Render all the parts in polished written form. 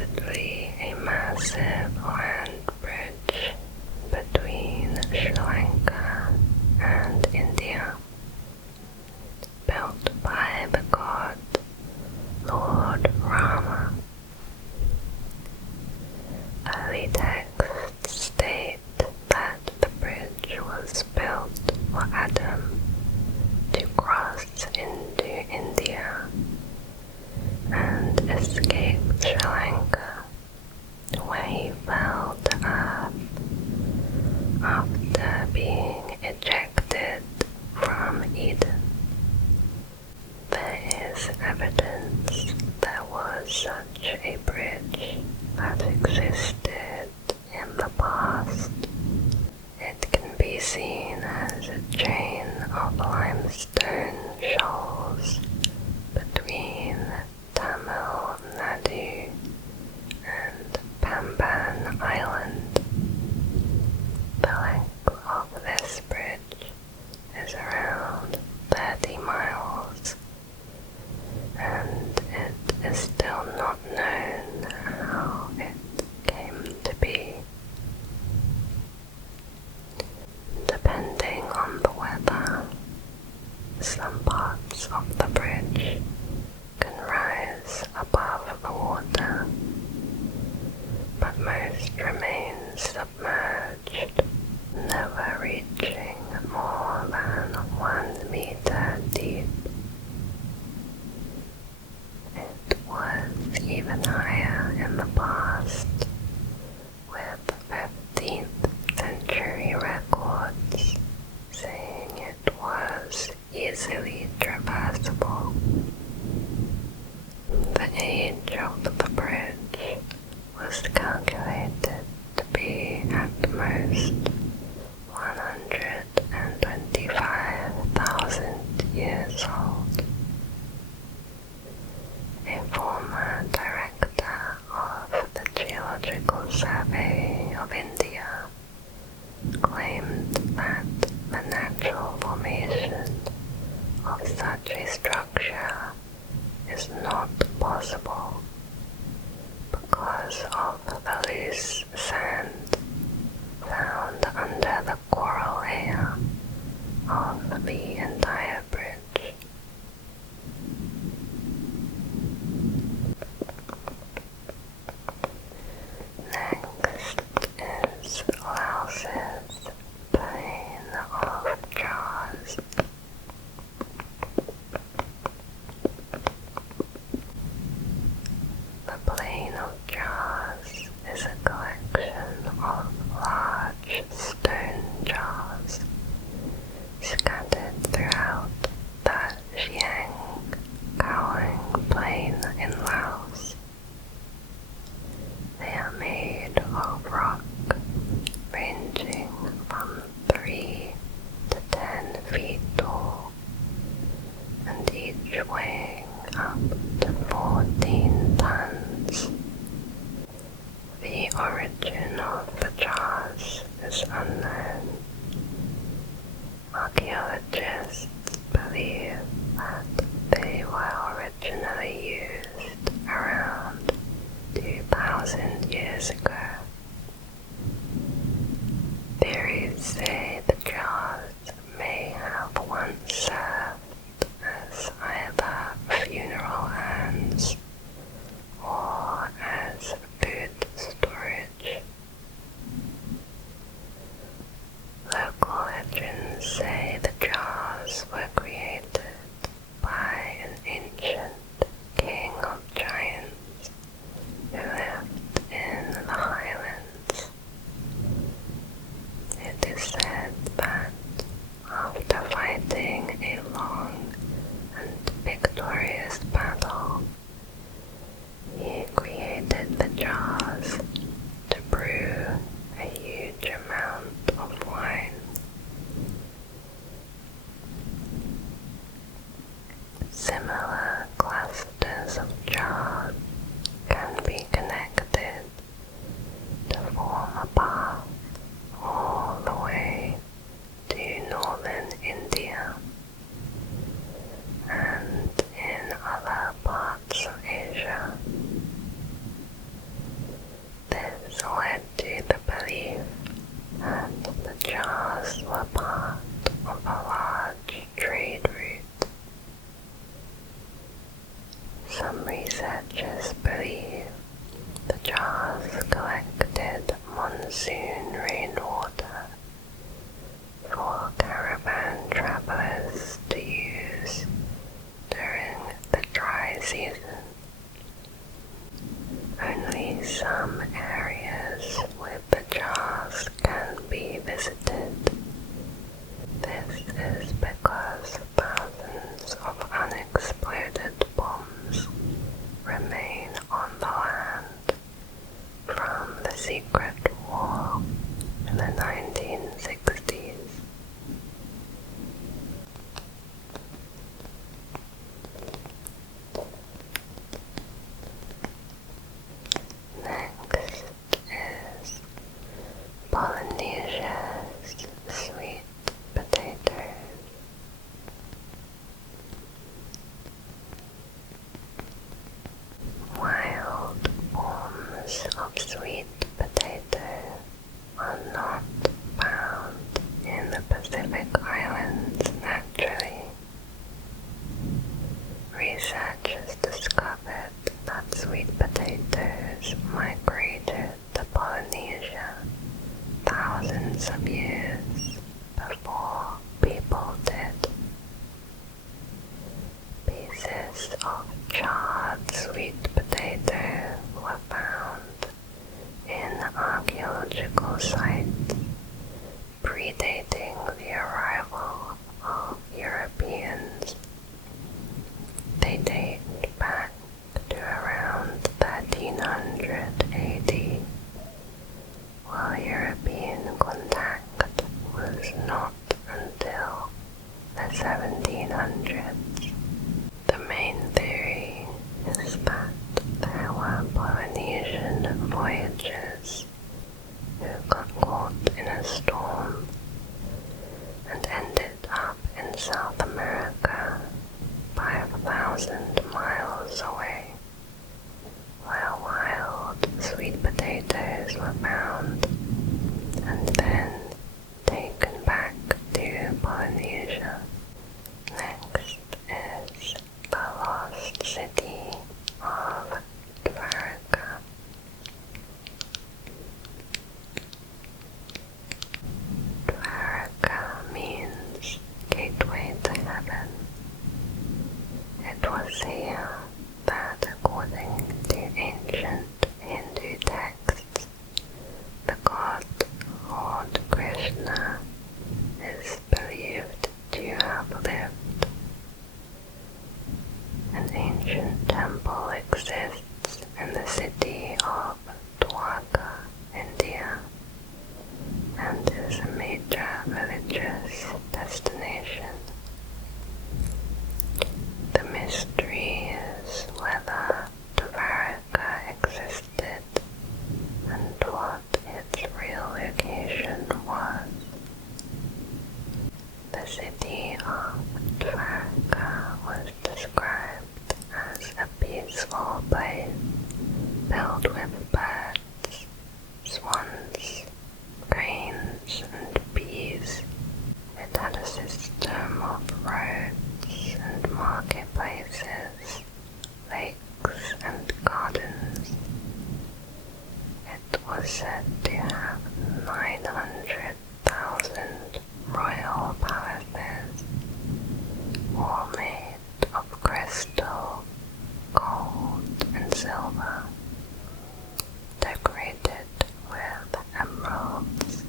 supposedly a massive land bridge between Sri Lanka and India, built by the god Lord Rama. Early texts state that the bridge was built for Adam to cross into India and escape Sri Lanka, where he fell to earth after being ejected from Eden. There is evidence there was such a bridge that existed in the past. It can be seen as a chain of limestone shoals between Tamil Nadu and Pamban Island. The length of this bridge is around 30 miles, and it is still not known how it came to be. Depending on the weather, some parts of the bridge can rise above the water, but most remain submerged, never reaching more than 1 meter deep. It was even higher in the past, with 15th century records saying it was easily traversable. The age of the bridge was calculated to be at most 125,000 years old. A former director of the Geological Survey of India claimed that the natural formation of such a structure is not possible because of the loose sand found under the coral layer of the entire bridge. Next is Laos's Plain of Jaws. The Plain of Jaws is a collection of large stone jars scattered throughout the Chiang Khouang Plain in Laos. They are made of rock ranging from 3 to 10 feet tall, and each weighing up to 14 tons. The origin of the jars is unknown. Archaeologists believe that they were originally used around 2,000 years ago. Theories say the jars may have once served as either funeral urns or as food storage. Local legends say the jars were created by an ancient king of giants who lived in the jars collected monsoon rainwater for caravan travelers to use during the dry season. Only some areas with the jars can be visited. This is because thousands of unexploded bombs remain on the land from the secret war in the 1960s. Next is Polynesia's sweet potatoes. Wild forms of sweet potato are not found in the Pacific Islands naturally. Researchers discovered that sweet potatoes migrated to Polynesia thousands of years before people did. Pieces of charred sweet potato were found in archaeological sites predating the arrival of Europeans. They date back to around 1300 AD, while European contact was not until the 1700s. The main theory is that there were Polynesian voyagers who got caught in a storm and ended up in South America 5,000 miles away, where wild sweet potatoes were found and then taken back to Polynesia. Next is the lost city of Dwarka. Dwarka means gateway to heaven. It was here that, according to ancient Hindu texts, the god Lord Krishna is believed to have lived. An ancient temple exists in the city of Dwarka, India, and is a major religious destination. The mystery is whether Dwarka existed and what its real location was. The city of Dwarka was described as a peaceful place filled with birds, swans, cranes, and bees. It had a system of roads and marketplaces, lakes, and gardens. It was said to have 900,000 royal palaces, all made of crystal, gold, and silver, decorated with emeralds.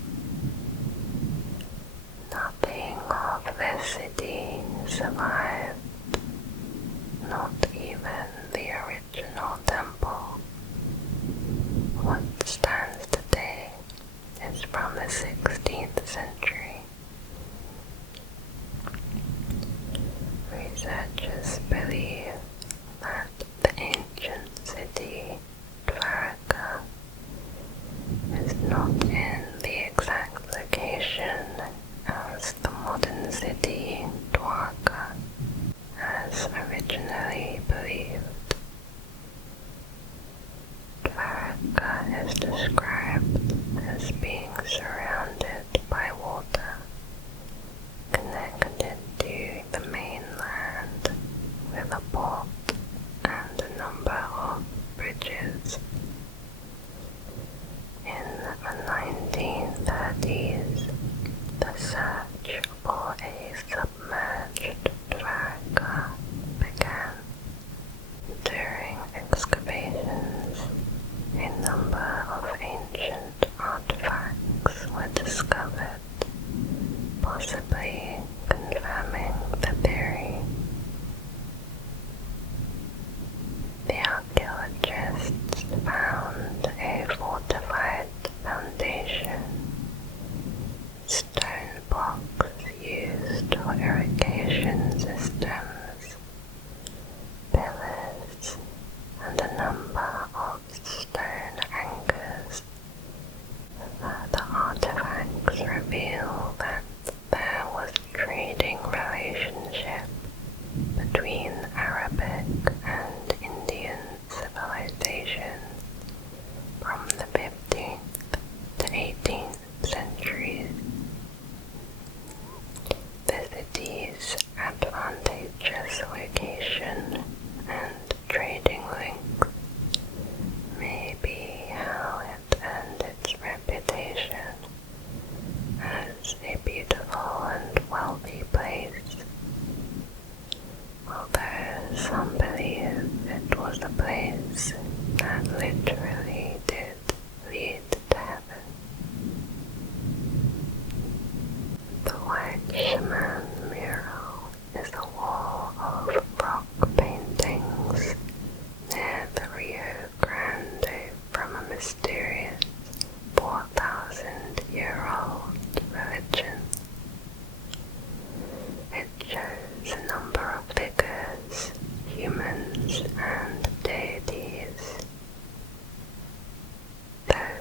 Nothing of this city survived, not even the original temple. What stands today is from the 16th century. Researchers believe that the ancient city Dwarka is not in the exact location as the modern city Dwarka as originally believed. Dwarka is described as being surrounded by water, connected to the mainland with a port and a number of bridges.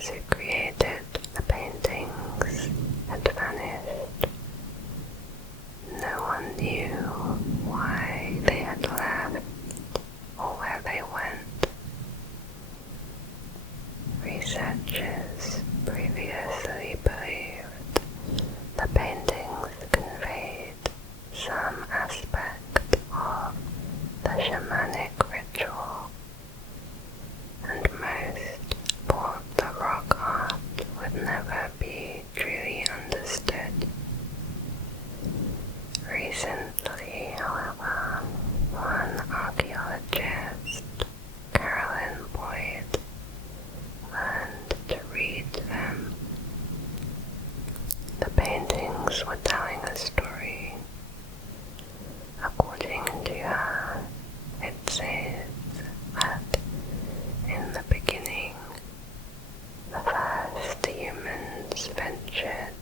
workers who created the paintings had vanished. No one knew why they had left or where they went. Researchers previously believed the paintings conveyed some aspect of the shamanic ritual, and most thought the rock art would never be truly understood. Recently, however, one archaeologist, Carolyn Boyd, learned to read them. The paintings were telling a story. According to her, it says that in the beginning, the first humans ventured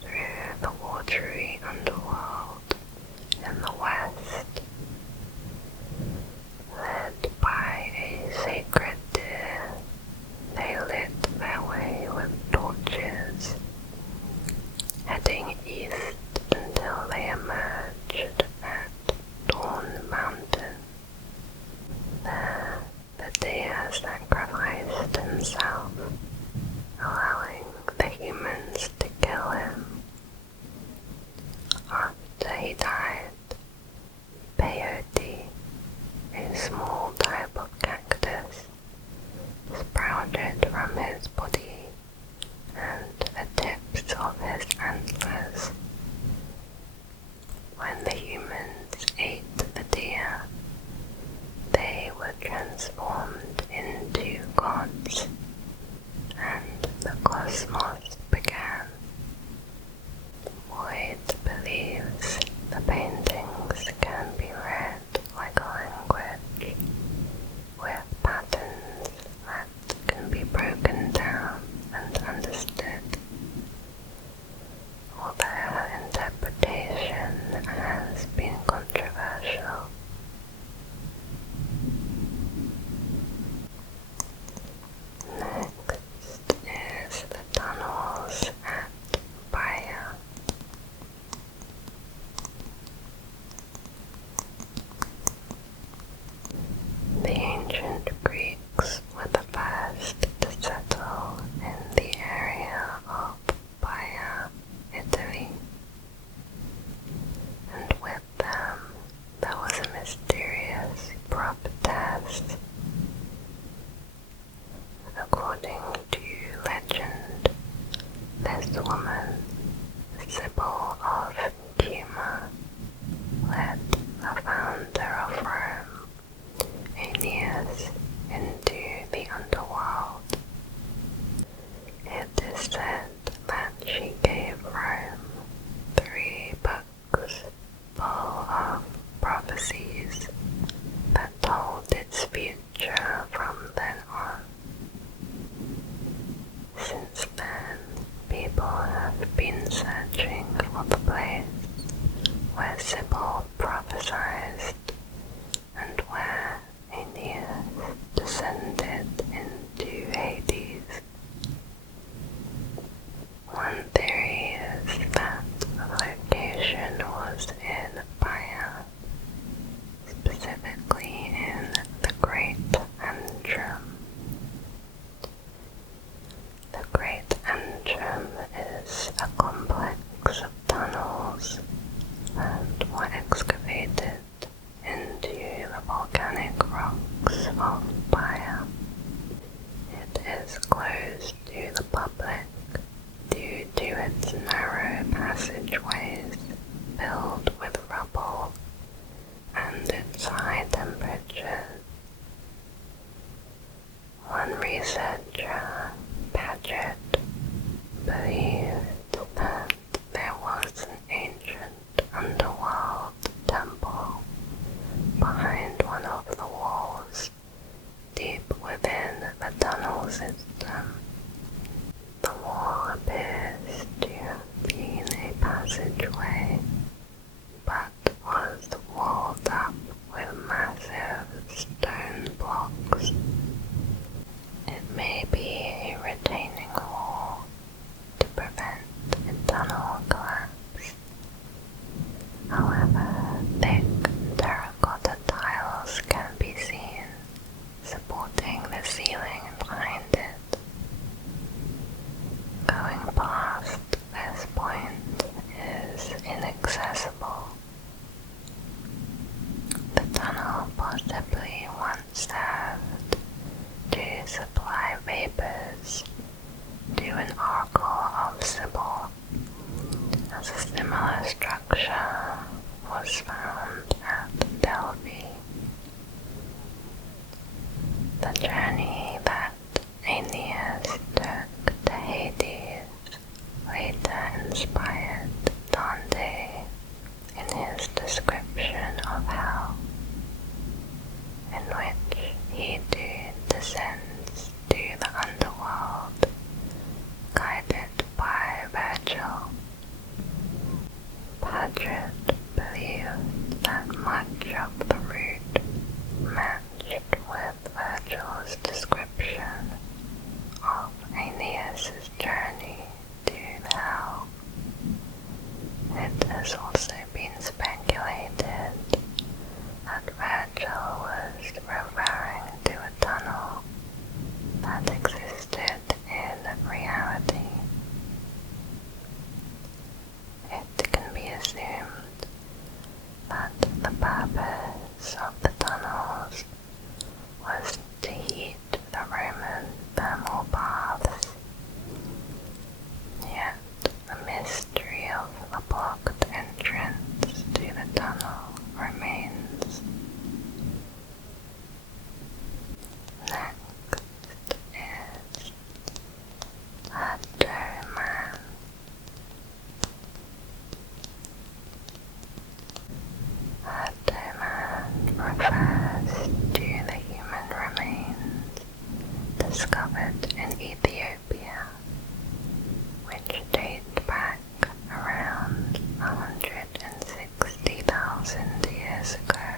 through the watery underworld in the west, led by a sacred deer. They lit their way with torches, heading east until they emerged at Dawn Mountain. There, the deer sacrificed himself, allowing the humans to kill him. After he died, peyote, a small type of cactus, sprouted from his body and the tips of his antlers. When the humans ate the deer, they were transformed into gods, and the cosmos began. Boyd believes the paintings can be read like a language, with patterns that can be broken down and understood. Although her interpretation has been controversial. Next is the tunnels at Baia. The ancient Greeks were the first to settle in the area of Baia, Italy, and with them there was a mysterious prophetess. According to legend, this woman, Sibyl of Cuma, led the founder of Rome, Aeneas, into the underworld. It is said that she gave Rome 3 books full of prophecies that told its future from then on. Since then, people have been searching for the place where Sibyl prophesied and where Aeneas descended into Hades. One theory is that the location was in Baia, specifically in the Great Antrim. The Great Antrim is a complex of tunnels that were excavated into the volcanic rocks of Baia. It is closed to the public due to its narrow passageways filled with rubble and its high temperature. One researcher, Paget, believed that there was an ancient underworld temple behind one of the walls, deep within the tunnel system. The wall appears to have been a passageway, but was walled up with massive stone blocks. It may be a fly vapors to an oracle of Sybil, as a similar structure was found at Delphi. The journey that Aeneas took to Hades later inspired Dante in his description of hell, in which he too descends to the underworld, guided by Virgil. Paget believed that much of the route matched with Virgil's description of Aeneas's journey to hell. It has also been speculated that Virgil was referring to a tunnel that existed in reality. It can be assumed that the purpose of the tunnels was to heat the Roman thermal baths. Yet the mystery of the blocked entrance to the tunnel remains. Next is Hadoman. Hadoman refers to the human remains discovered in Ethiopia, which date back around 160,000 years ago.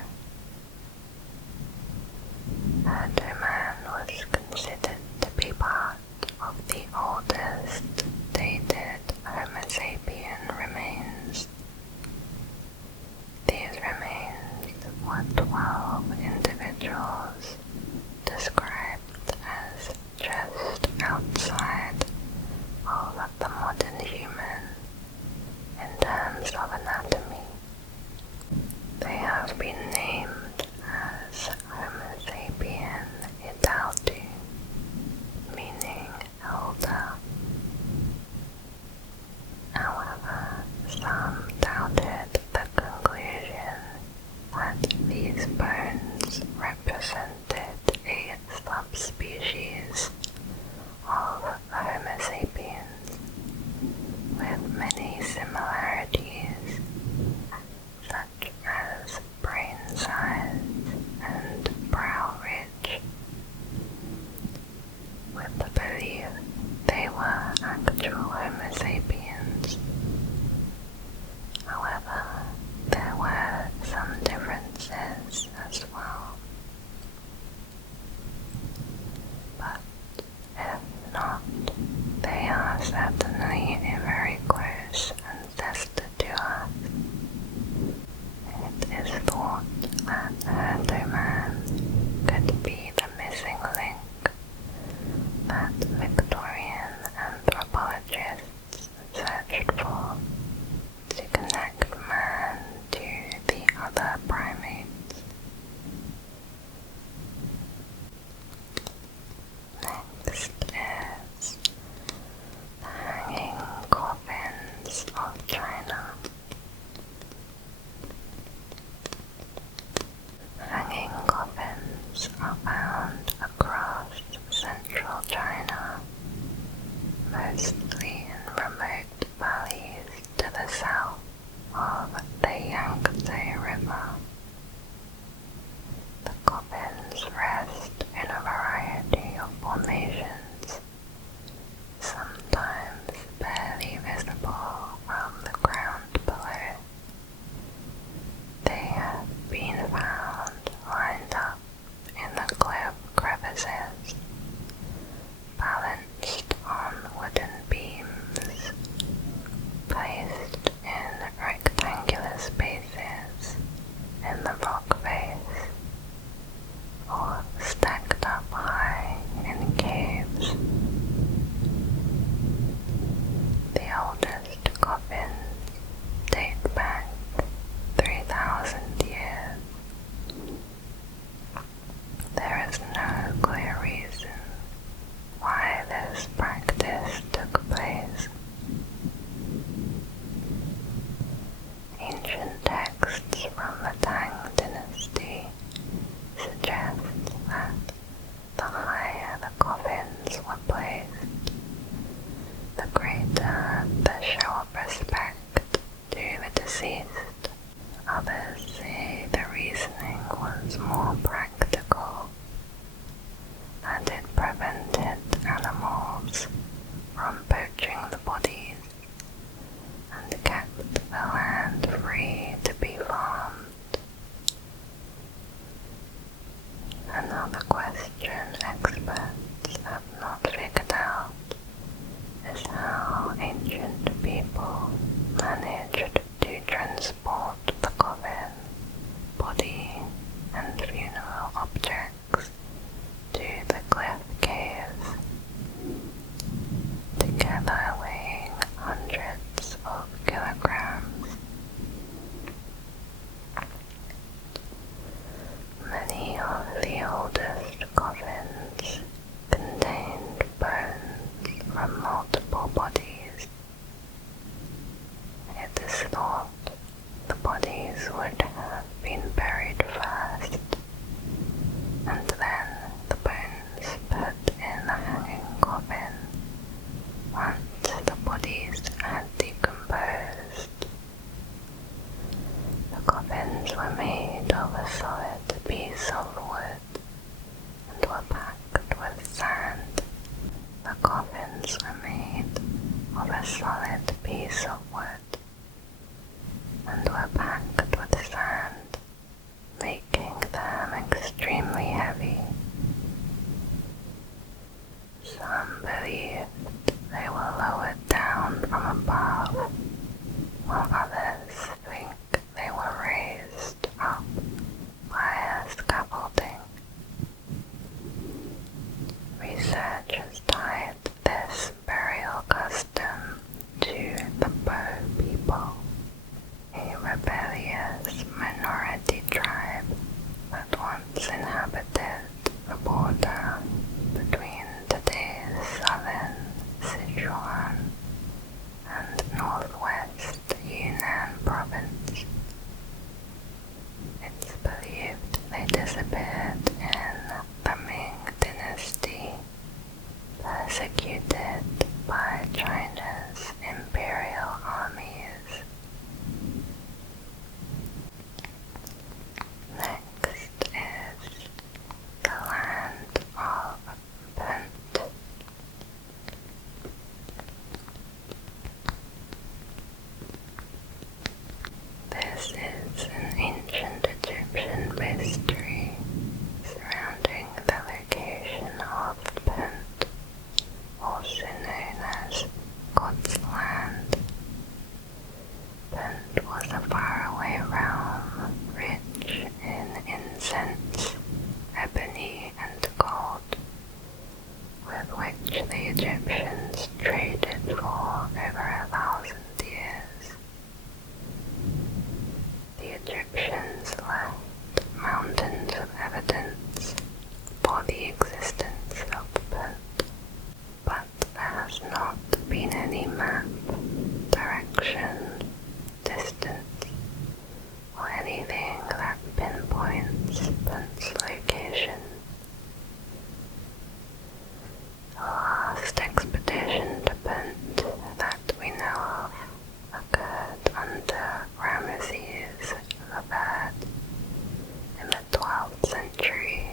Hadoman was considered to be part of the oldest dated Homo sapien remains. These remains were 12 individuals described as just outside of the modern human in terms of anatomy. They have been named as Homo sapien idaltu, meaning elder. However, some doubted the conclusion that these bones represented a subspecies of Homo sapiens with many similarities, such as brain size and brow ridge, with the belief they were actual Homo sapiens. However, there were some differences as well. But if not, they are certainly a very close ancestor to us. It is thought that Hadoman could be the missing link that Victorian anthropologists searched for to connect man to the other primates. Next is the hanging coffins of China. Hanging coffins are found across central China, mostly in remote valleys to the south of the Yangtze River. The coffins rest in a variety of formations, sometimes barely visible from the ground below. They have been found lined up in the cliff crevices, balanced on wooden beams bones were made of a solid piece of wood and were packed with sand, making them extremely heavy. Some believed they were lowered down from above, while others think they were raised up via scaffolding. Researchers tied this burial custom to the Bow people, a rebellious minority tribe that once inhabited the border between today's southern Sichuan and northwest Yunnan province. It's believed they disappeared in the Ming Dynasty, persecuted by China's imperial armies. Next is the land of Punt. This is an ancient Egyptian mystery surrounding the location of Punt, also known as God's Land. Punt was a faraway realm rich in incense, ebony, and gold, with which the Egyptians traded for over 1,000 years. The Egyptians left mountains of evidence for the existence of Punt, but there has not been any map, direction, distance, or anything that pinpoints Punt's location. The last expedition to Punt that we know of occurred under Ramesses III in the 12th century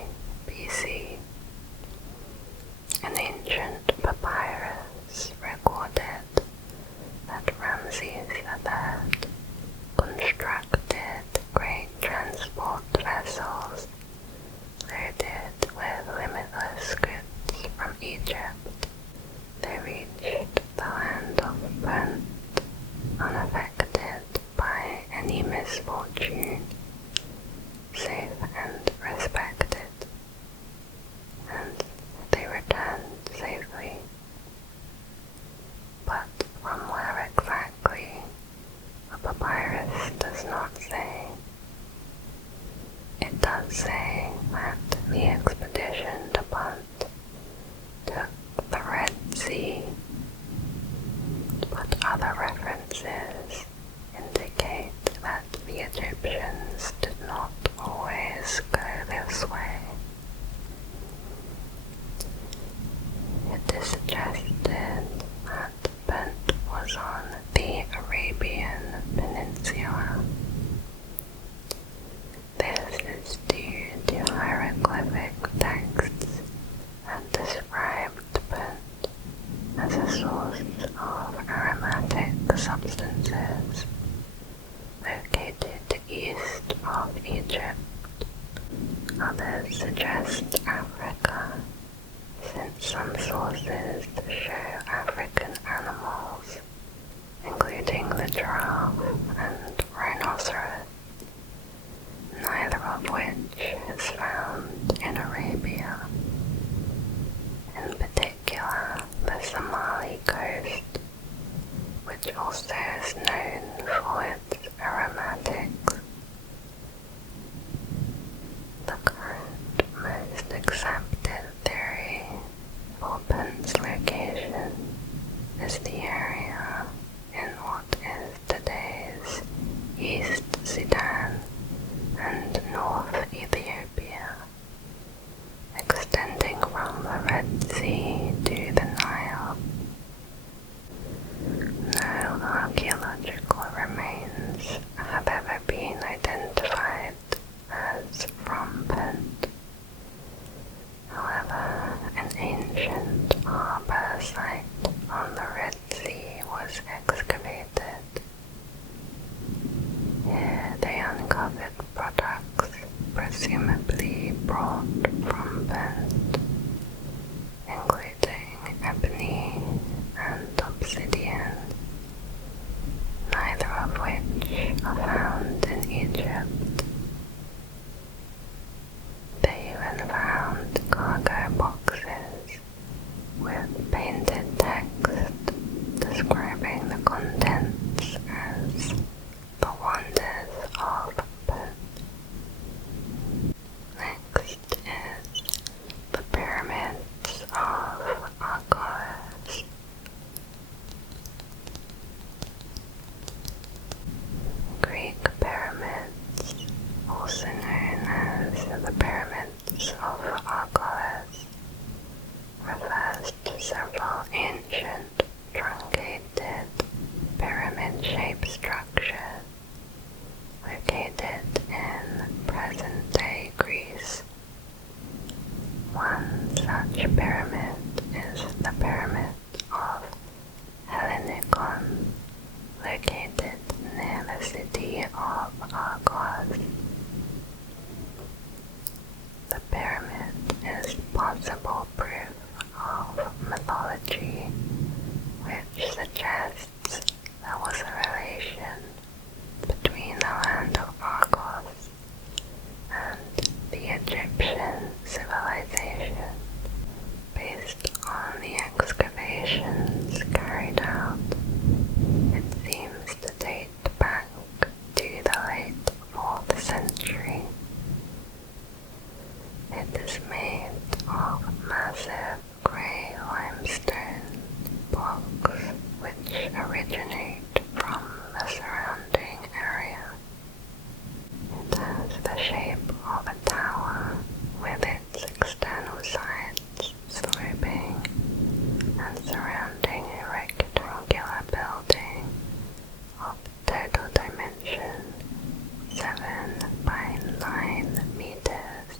BC. An ancient papyrus recorded that Ramesses III constructed great transport vessels loaded with limitless goods from Egypt. They reached the land of Punt unaffected by any misfortune, safe and respected, and they returned safely. But from where exactly, the papyrus does not say. It does say that the expedition to Punt took the Red Sea, but other references indicate that the Egyptians did not always go this way. It is suggested that Punt was on the Arabian Peninsula. This is due to hieroglyphic texts that described Punt as a source of aromatic substances located east of Egypt. Others suggest Africa, since some sources show African animals, including the giraffe and rhinoceros, neither of which is found in Arabia. In particular, the Somali coast, which also is known for its aromatics. The current most accepted theory for Punt's location is the area in what is painted text describing the contents as the wonders of Punt. Next is the pyramids of Argolis. Greek pyramids, also known as the pyramids of Argolis, refers to several ancient truncated pyramid-shaped structures located in present-day Greece. One such pyramid is the Pyramid of Hellinikon, located near the city of Argos. The pyramid is possible proof of mythology, which suggests there was a relation between the land of Argos and the Egyptian civilization. Based on the excavations carried out, it seems to date back to the late 4th century. It is made of massive grey limestone blocks which originate from the surrounding area. It has the shape of a tower with its external sides sloping and surrounding a rectangular building of total dimension 7 by 9 meters.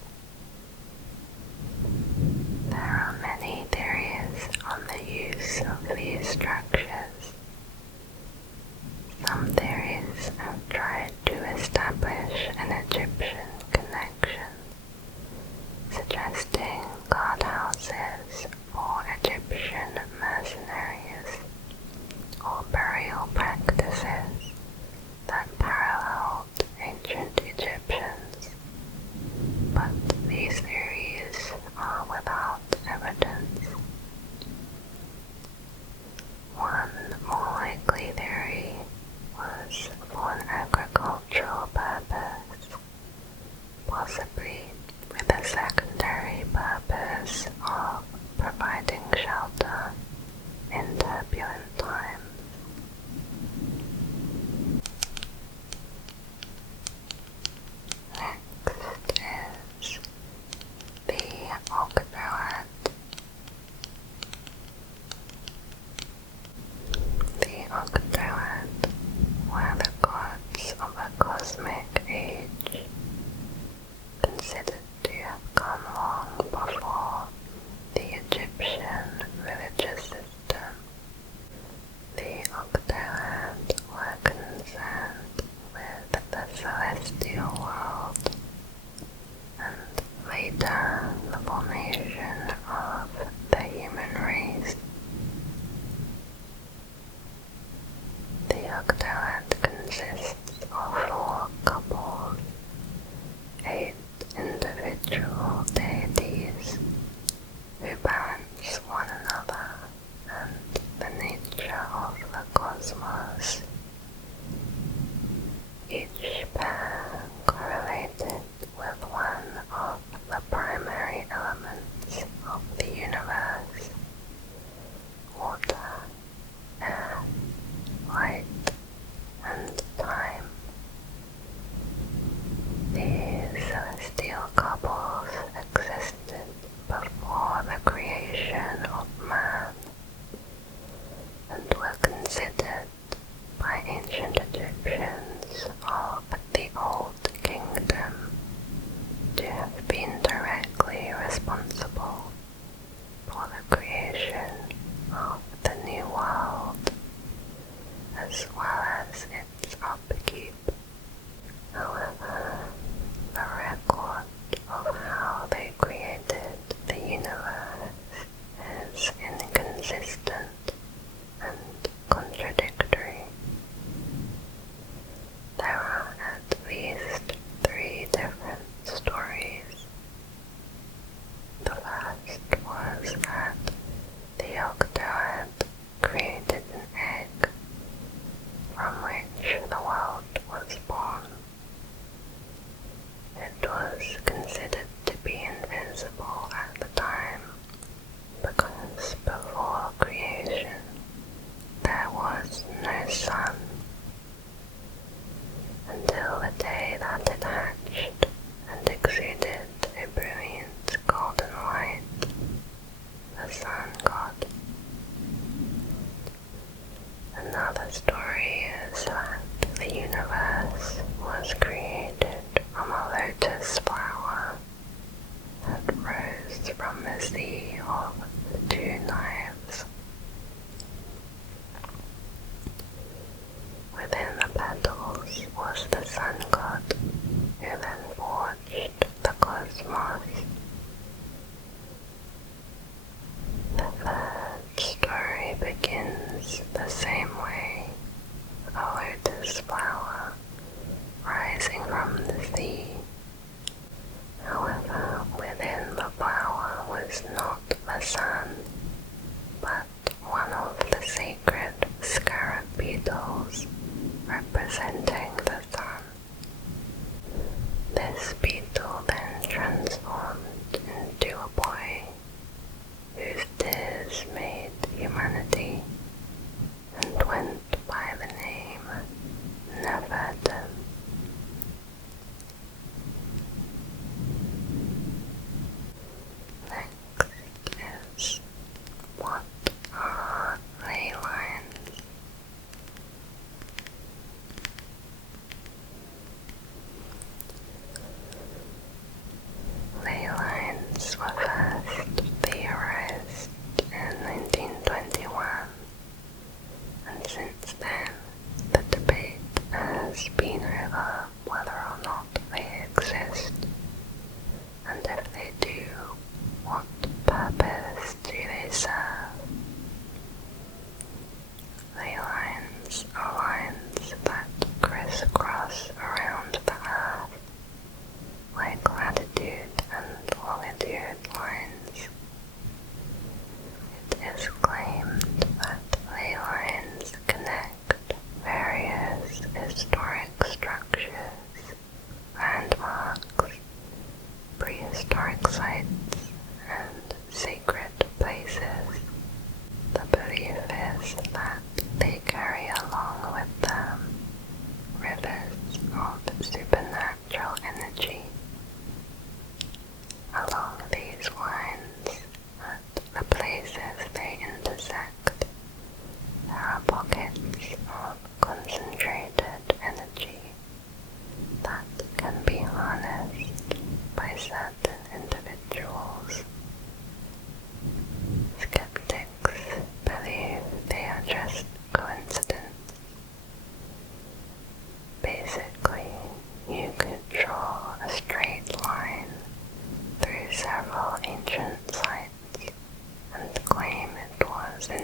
There are many theories on the use of these structures.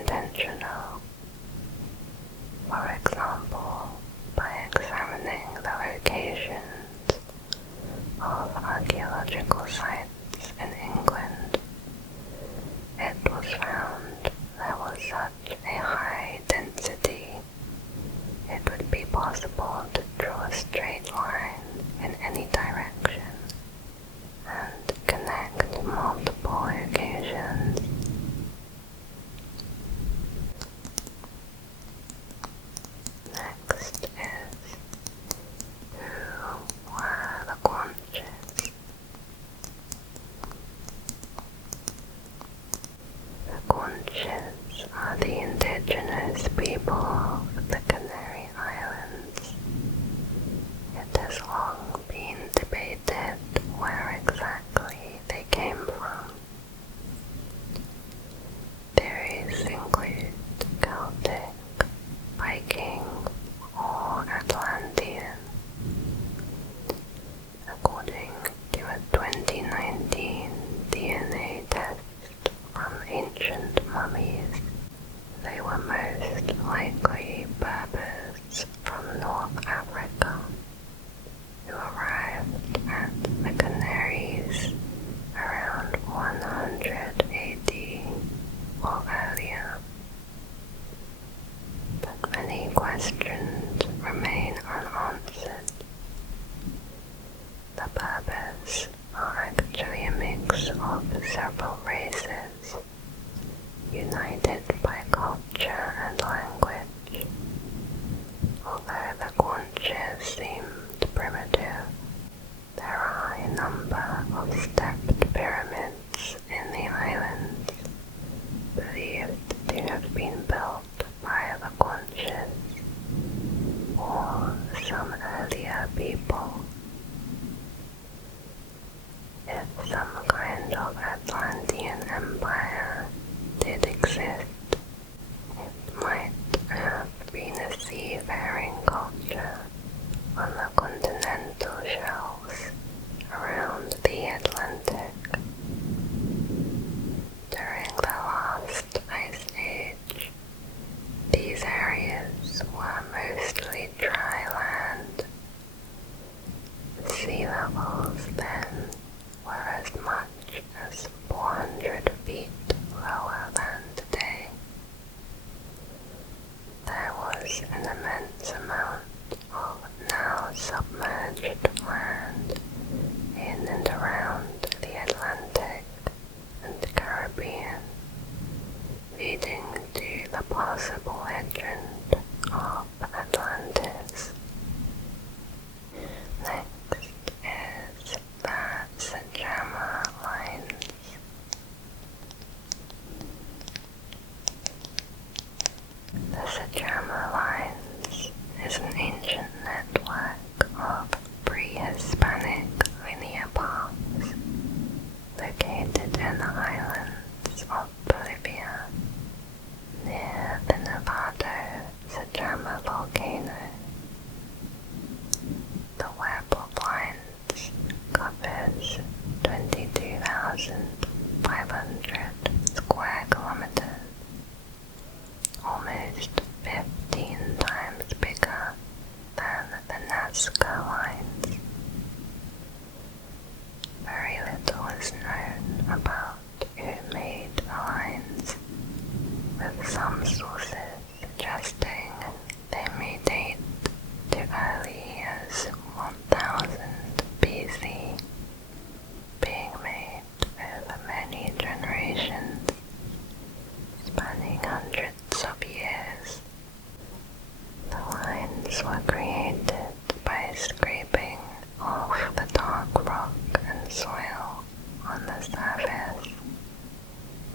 intentional. For example, by examining the locations of archaeological sites in England, it was found there was such a high density it would be possible to draw a straight line in any direction and connect multiple locations. Next is, who were the Guanches? The Guanches are the indigenous people of the Canary Islands. It has long been debated where exactly they came from. Theories include Celtic, Viking, or Atlantean. According to a 2019 DNA test from ancient mummies, they were most likely Berbers from North Africa who arrived at the Canaries around 100 AD or earlier. But many questions remain unanswered. The Berbers are actually a mix of several races, united by culture and language. Although the Guanches seemed primitive, there are a number of stepped pyramids in the islands, believed to have been built by the Guanches or some earlier people. If some kind of Atlantean empire did exist, it might have been a seafaring culture on the continental shelves around the Atlantic. During the last ice age, these areas were mostly dry land. Sea levels then were as much as 400 feet lower than today. There was an immense amount of now submerged land in and around the Atlantic and Caribbean, leading to the possible legend of Atlantis. Next is the Sajama Lines. The Sajama Lines is an ancient network of pre-Hispanic linear paths located in the islands of Bolivia, near the Nevado Sajama volcano. The web of lines covers 22,500 square kilometers, almost 15 times bigger than the Nazca lines. Very little is known about who made the lines, with some sources suggesting they may date to early as 1000 BC, being made over many generations, spanning hundreds of years. The lines were created by scraping off the dark rock and soil on the surface,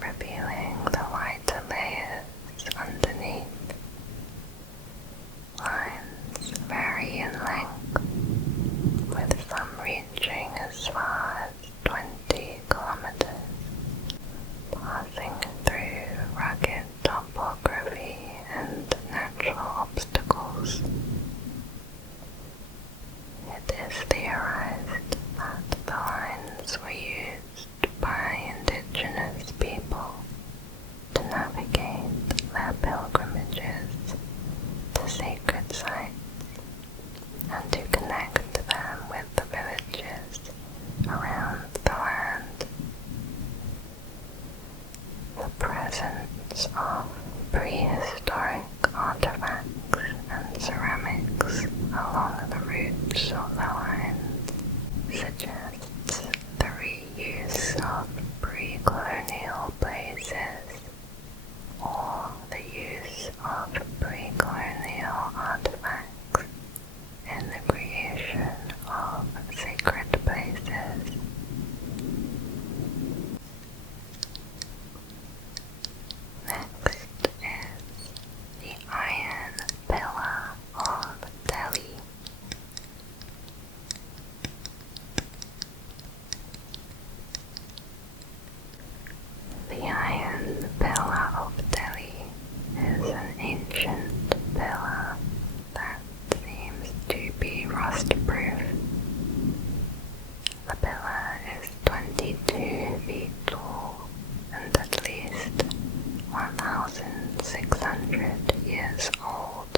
revealing the lighter layers underneath. of prehistoric artifacts and ceramics along the routes of the line suggests the reuse of pre-colonial places or the use of pre-colonial artifacts in the creation of sacred places. Next is the Iron Pillar of Delhi. The Iron Pillar of Delhi is an ancient pillar that seems to be rust-proof. The pillar is 22 feet tall and at least 1,600 years old.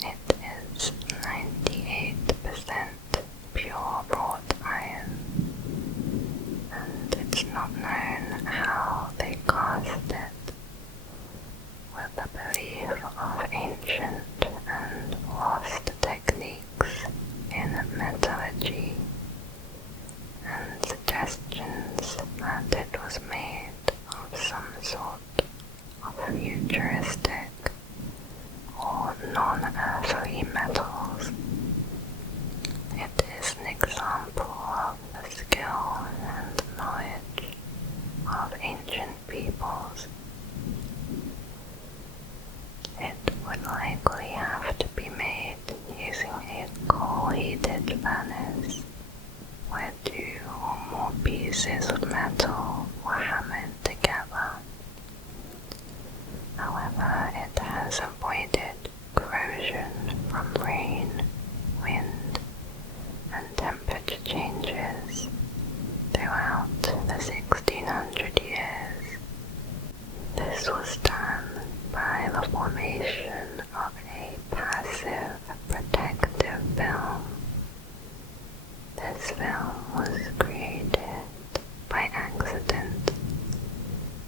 It is 98% pure wrought iron, and it's not known how they cast it, with the belief of ancient and lost techniques in metallurgy and suggestions that it was made of some sort of futuristic or non-earthly metals. It is an example of the skill and knowledge of ancient peoples. It would likely have to be made using a coal-heated furnace where 2 or more pieces of metal were hammered together. However, it has avoided corrosion from rain, wind, and temperature changes throughout the 1600 years. This was done by the formation of a passive protective film. This film was created by accident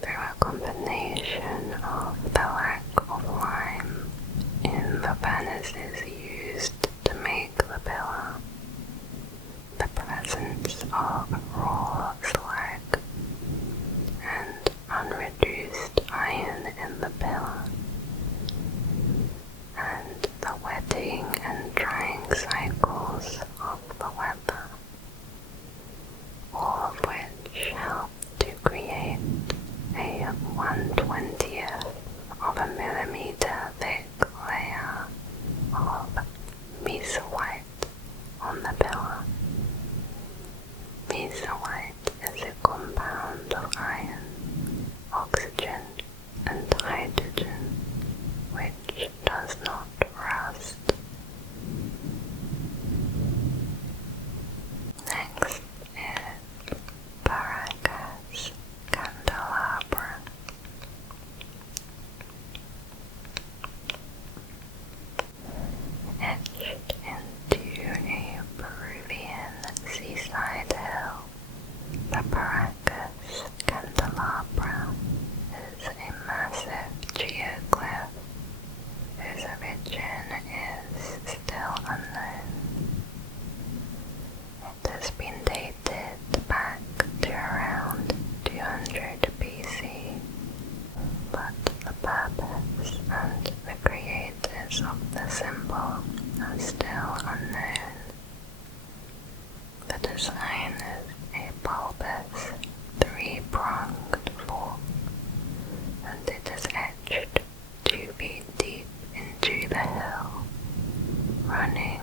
through a combination of the lack of lime in the furnaces used to make the pillar, the presence of raw slag, and unreduced iron in the pillar, and the wetting and drying cycles of the weather, all of which helped to create a 1/20th of a millimeter thick layer of Mesa white on the pillar. Mesa white is a compound of iron, oxygen, and hydrogen, which does not rust. Next is Paracas candelabra. Etched into a Peruvian seaside hill, the Paracas candelabra is a massive geoglyph whose origin is still unknown. It has been dated back to around 200 BC, but the purpose and the creators of the symbol are still unknown. The design is a bulbous, 3-pronged fork, and it is etched 2 feet deep into the hill, running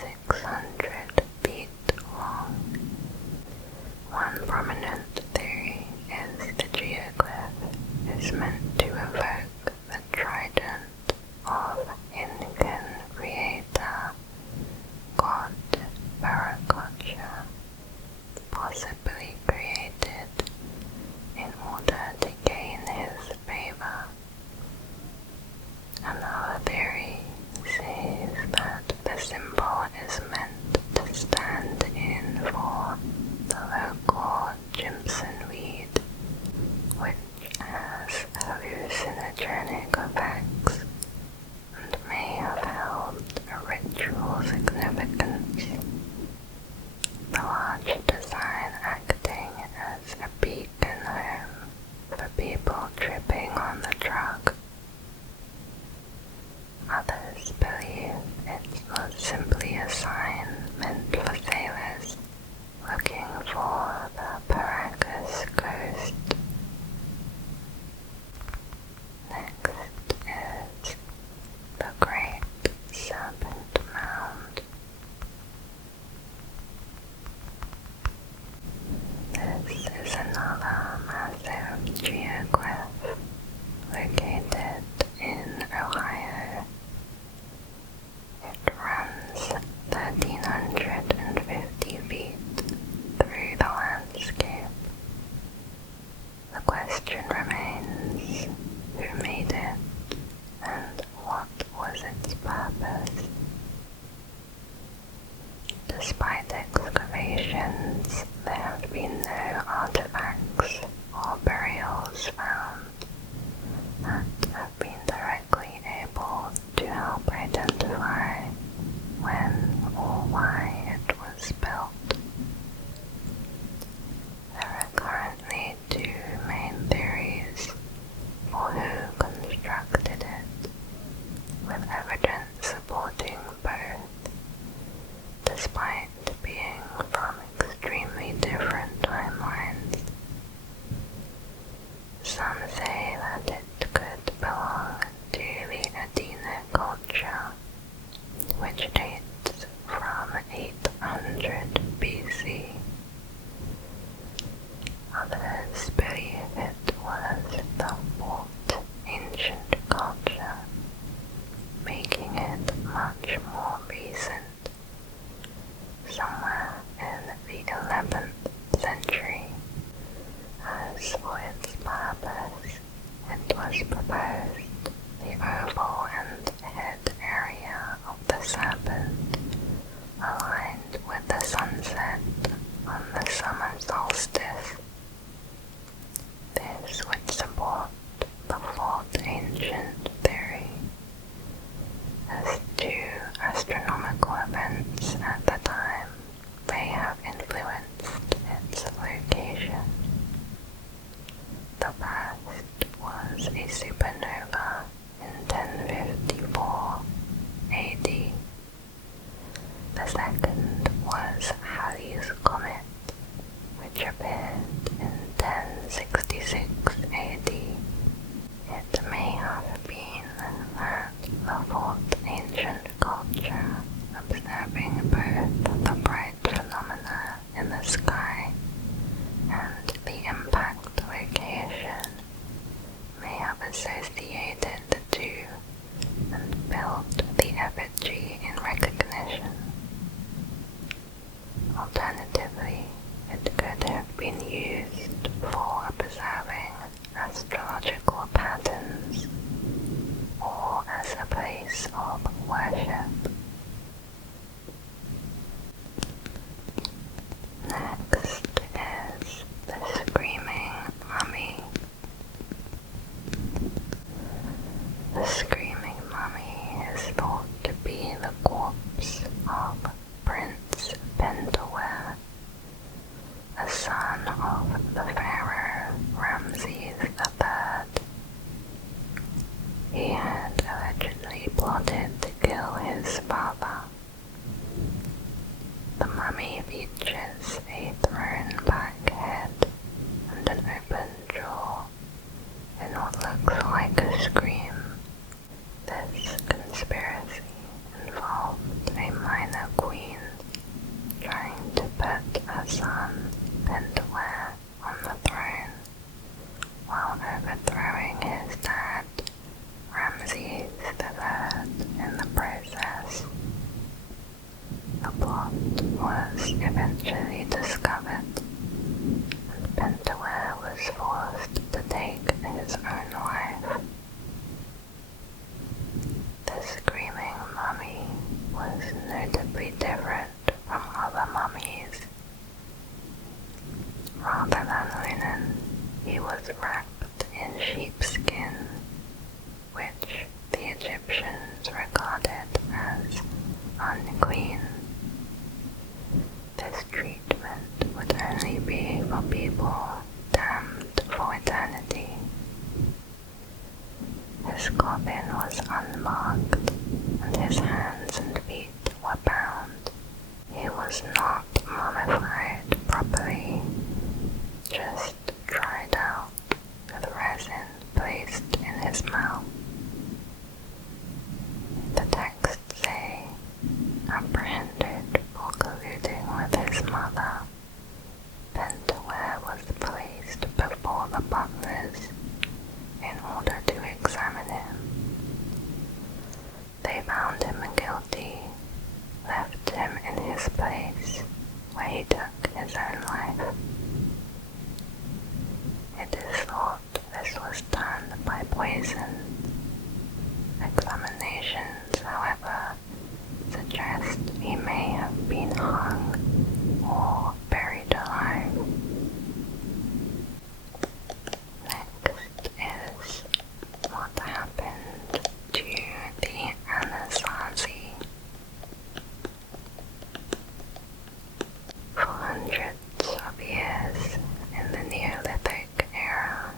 600 feet long. One prominent theory is the geoglyph is meant to evoke the trident of Incan creator god Viracocha, possibly created in order to gain his favor. Another theory says that the symbol is meant to stand in for the local Jimson weed, which has simply a sign meant for sailors looking for the Paracas coast. Next is the Great Serpent Mound. This is another massive geoglyph located in Ohio. It runs 1,350 feet through the landscape. The question remains, who made it and what was its purpose? Despite excavations, there have been no artifacts or burials found that have been directly able to help identify when or why it was built. There are currently two main theories for who constructed it, with evidence supporting both, despite being from extremely different timelines. Some say that it could belong to the Adena culture, which dates from 800 BC. Others believe it was the fourth ancient culture, making it much more recent, somewhere in the 11th century. As for its purpose, it was proposed the oval and head area of the serpent aligned with the sunset on the summer solstice. This would support the fourth ancient theory, as two astronomical events at the time may have influenced its location. The first was a supernova in 1054 AD. The second was Halley's Comet, which appeared in 1066 AD. It may have been that the fourth ancient culture, observing both the bright phenomena in the sky and the impact location, may have associated the two and built the effigy in recognition. Alternatively, it could have been used for observing astrological patterns or as a place of worship. Next is the Screaming Mummy. The Screaming Mummy is thought to be the corpse of Prince Pentawere, a son of the pharaoh Ramses III. He had allegedly plotted to kill his father. The mummy features a thrown-back head and an open jaw in what looks like a scream. This conspiracy involved a minor queen trying to put her son Pentawere on the throne while overthrowing his dad, Ramses III, in the process. The plot was eventually discovered, and Pentawere was forced to take his own life. The Screaming Mummy was notably different from other mummies. Rather than linen, he was wrapped in sheepskin, which the Egyptians regarded as unclean. This treatment would only be for people damned for eternity. His coffin was unmarked, and his hands and feet were were found. He was not mummified properly, just dried out with resin placed in his mouth. The texts say, apprehended for colluding with his mother, Pentuer was placed before the butlers in order to examine him. They found him guilty, left him in his place, where he took his own life. It is thought this was done by poison. Examinations, however, suggest he may have been hung or buried alive. Next is what happened to the Anasazi. For hundreds of years in the Neolithic era,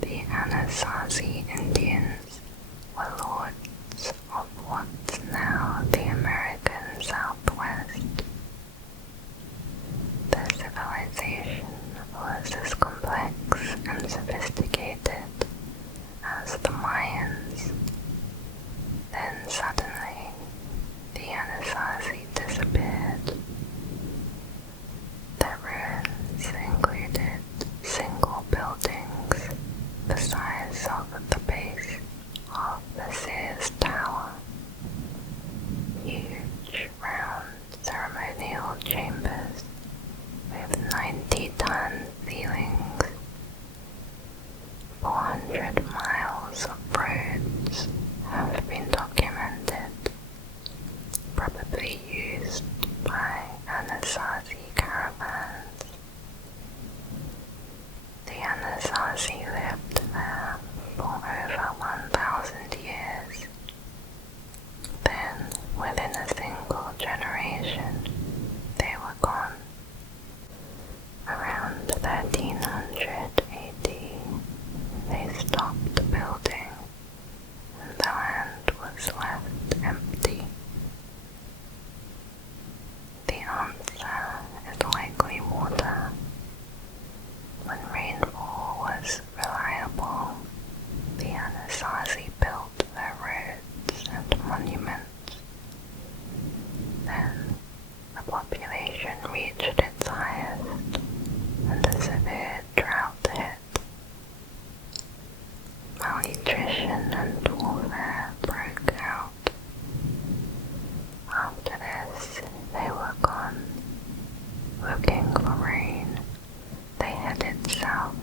the Anasazi Indians were lords of what's now the American Southwest. Their civilization was as complex and sophisticated as the Mayans. Then suddenly, the Anasazi disappeared. Their ruins included single buildings the size of the base of the Sears Tower, huge round ceremonial chambers with 90-ton ceilings. 400 miles of roads have been documented, probably used by Anasazi caravans. The Anasazi lived there for over 1,000 years. Then, within a single generation, they were gone. Around 1300 AD, they stopped building, and the land was left empty. The answer is likely water. When rainfall was reliable, the Anasazi built their roads and monuments. Then the population reached its highest, and a severe drought hit. Malnutrition and warfare broke out. After this, they were gone. Looking for rain, they headed south,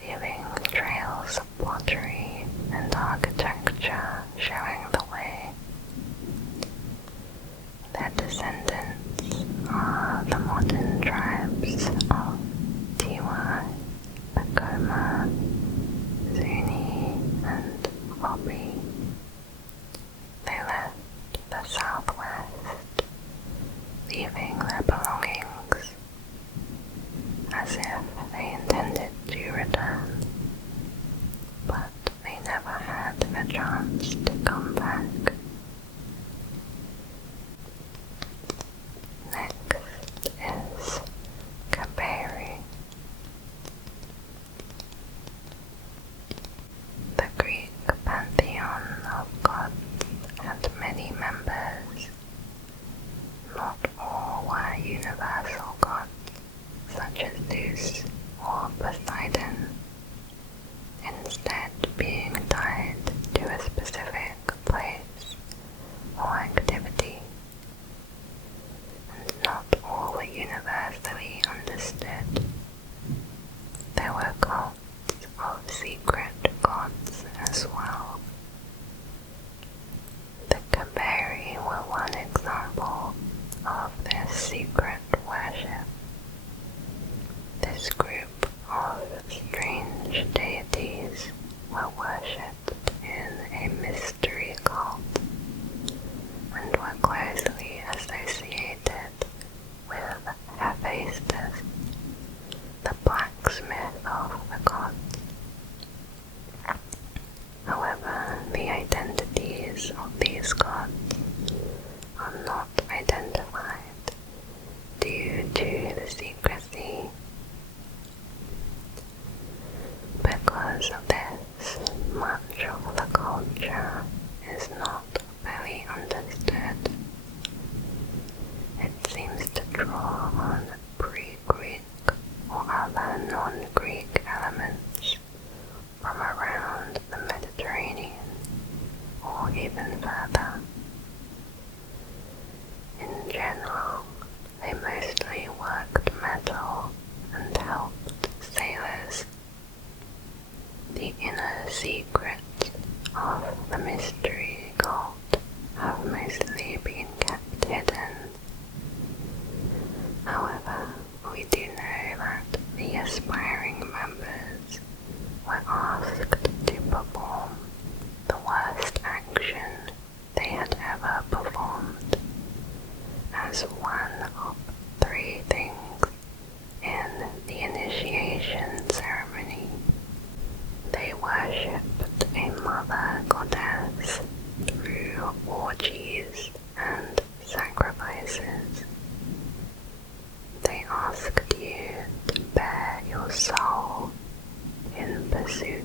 leaving trails of pottery and architecture showing the way. Their descendants are the modern tribes of Tiwa, Pacoma, Zuni, and Hopi. They left the southwest, leaving their belongings, as if they intended to return, but they never had the chance to come back. Next is Kaberi. The Greek pantheon of gods had many members. Not all were universal gods, such as Zeus or Poseidon, instead being tied to a specific the inner secrets of the mystery cult have mostly been kept hidden. However, we do know that the aspiring members were asked to perform the worst action they had ever performed as one of 3 things in the initiation ceremony. They worshipped a mother goddess through orgies and sacrifices. They asked you to bare your soul in pursuit